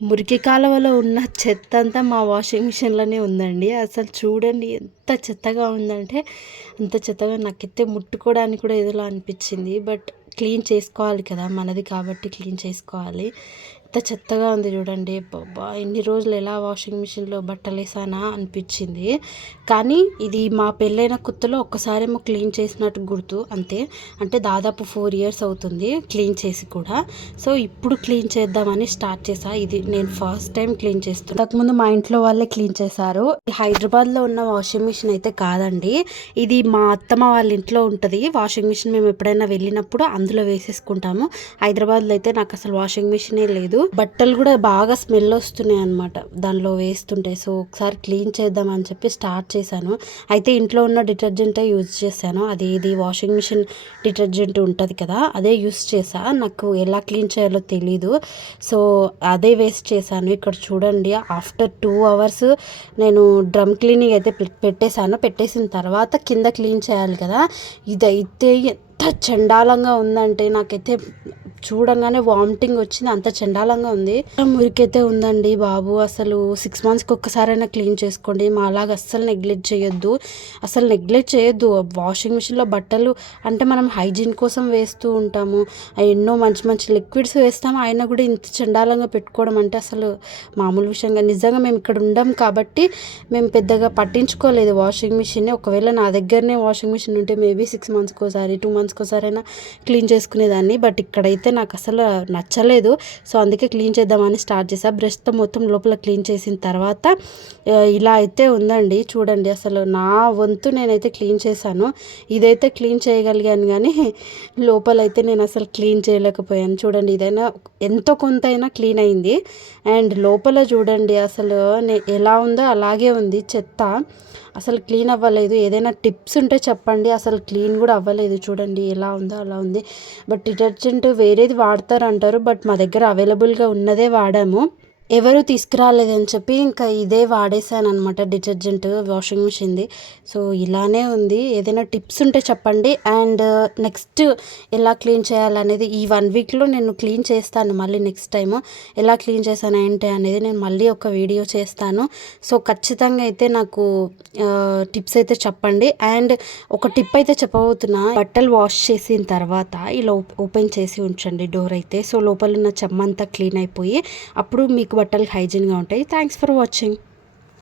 మురికి కాలువలో ఉన్న చెత్తంతా మా వాషింగ్ మిషన్‌లోనే ఉందండి. అసలు చూడండి ఎంత చెత్తగా ఉందంటే, అంత చెత్తగా నాకైతే ముట్టుకోవడానికి కూడా ఏదోలా అనిపిచ్చింది. బట్ క్లీన్ చేసుకోవాలి కదా! మనది కాబట్టి క్లీన్ చేసుకోవాలి. ఎంత చెత్తగా ఉంది చూడండి. అబ్బబ్బా! ఇన్ని రోజులు ఎలా వాషింగ్ మిషన్‌లో బట్టలేసానా అనిపిచ్చింది. కానీ ఇది మా పెళ్ళైన కొత్తలో ఒక్కసారేమో క్లీన్ చేసినట్టు గుర్తు అంతే. అంటే దాదాపు 4 ఇయర్స్ అవుతుంది క్లీన్ చేసి కూడా. సో, ఇప్పుడు క్లీన్ చేద్దామని స్టార్ట్ చేశా. ఇది నేను ఫస్ట్ టైం క్లీన్ చేస్తున్నా. ఇంతకుముందు మా ఇంట్లో వాళ్ళే క్లీన్ చేశారు. హైదరాబాద్‌లో ఉన్న వాషింగ్ మిషన్ అయితే కాదండి. ఇది మా అత్తమ్మ వాళ్ళ ఇంట్లో ఉంటది. వాషింగ్ మిషన్ మేము ఎప్పుడైనా వెళ్ళినప్పుడు అందులో వేసేసుకుంటాము. హైదరాబాద్‌లో అయితే నాకు అసలు వాషింగ్ మిషనే లేదు. బట్టలు కూడా బాగా స్మెల్ వస్తున్నాయి అనమాట దానిలో వేస్తుంటే. సో, ఒకసారి క్లీన్ చేద్దామని చెప్పి స్టార్ట్ చేశాను. అయితే ఇంట్లో ఉన్న డిటర్జెంటే యూజ్ చేశాను. అది ఇది వాషింగ్ మిషన్ డిటర్జెంట్ ఉంటుంది కదా! అదే యూజ్ చేశా. నాకు ఎలా క్లీన్ చేయాలో తెలీదు. సో, అదే వేస్ట్ చేశాను. ఇక్కడ చూడండి ఆఫ్టర్ 2 అవర్స్ నేను డ్రమ్ క్లీనింగ్ అయితే పెట్టేశాను. పెట్టేసిన తర్వాత కింద క్లీన్ చేయాలి కదా! ఇదైతే ఎంత చండాలంగా ఉందంటే నాకైతే చూడంగానే వామిటింగ్ వచ్చింది. అంత చండాలంగా ఉంది. మురికైతే ఉందండి బాబు. అసలు 6 మంత్స్‌కి ఒక్కసారైనా క్లీన్ చేసుకోండి. మాలాగా అస్సలు నెగ్లెక్ట్ చేయొద్దు. అసలు నెగ్లెక్ట్ చేయొద్దు. వాషింగ్ మిషన్‌లో బట్టలు అంటే మనం హైజీన్ కోసం వేస్తూ ఉంటాము. ఎన్నో మంచి మంచి లిక్విడ్స్ వేస్తాము. అయినా కూడా ఇంత చండాలంగా పెట్టుకోవడం అంటే అసలు మామూలు విషయంగా నిజంగా మేము ఇక్కడ ఉండం కాబట్టి మేము పెద్దగా పట్టించుకోలేదు వాషింగ్ మిషన్‌ని. ఒకవేళ నా దగ్గరనే వాషింగ్ మిషన్ ఉంటే మేబీ 6 మంత్స్‌కోసారి 2 మంత్స్‌కోసారైనా క్లీన్ చేసుకునేదాన్ని. బట్ ఇక్కడైతే నాకు అసలు నచ్చలేదు. సో, అందుకే క్లీన్ చేద్దామని స్టార్ట్ చేశా. బ్రష్‌తో మొత్తం లోపల క్లీన్ చేసిన తర్వాత ఇలా అయితే ఉందండి. చూడండి అసలు నా వంతు నేనైతే క్లీన్ చేశాను. ఇదైతే క్లీన్ చేయగలిగాను కానీ లోపలైతే నేను అసలు క్లీన్ చేయలేకపోయాను. చూడండి ఇదైనా ఎంతో కొంతైనా క్లీన్ అయింది. అండ్ లోపల చూడండి అసలు ఎలా ఉందో అలాగే ఉంది చెత్త. అసలు క్లీన్ అవ్వలేదు. ఏదైనా టిప్స్ ఉంటే చెప్పండి. అసలు క్లీన్ కూడా అవ్వలేదు. చూడండి ఎలా ఉందో అలా ఉంది. బట్ డిటర్జెంట్ వేరేది వాడతారంటారు. బట్ మా దగ్గర అవైలబుల్గా ఉన్నదే వాడాము. ఎవరు తీసుకురాలేదని చెప్పి ఇంకా ఇదే వాడేసాననమాట డిటర్జెంట్ వాషింగ్ మిషన్‌ది. సో, ఇలానే ఉంది. ఏదైనా టిప్స్ ఉంటే చెప్పండి. అండ్ నెక్స్ట్ ఎలా క్లీన్ చేయాలనేది ఈ 1 వీక్‌లో నేను క్లీన్ చేస్తాను మళ్ళీ నెక్స్ట్ టైము. ఎలా క్లీన్ చేశాను ఏంటి అనేది నేను మళ్ళీ ఒక వీడియో చేస్తాను. సో, ఖచ్చితంగా అయితే నాకు టిప్స్ అయితే చెప్పండి. అండ్ ఒక టిప్ అయితే చెప్పబోతున్నా. బట్టలు వాష్ చేసిన తర్వాత ఇలా ఓపెన్ చేసి ఉంచండి డోర్ అయితే. సో, లోపల ఉన్న చెమ్మంతా క్లీన్ అయిపోయి అప్పుడు మీకు బట్టలు హైజీన్‌గా ఉంటాయి. Thanks for watching.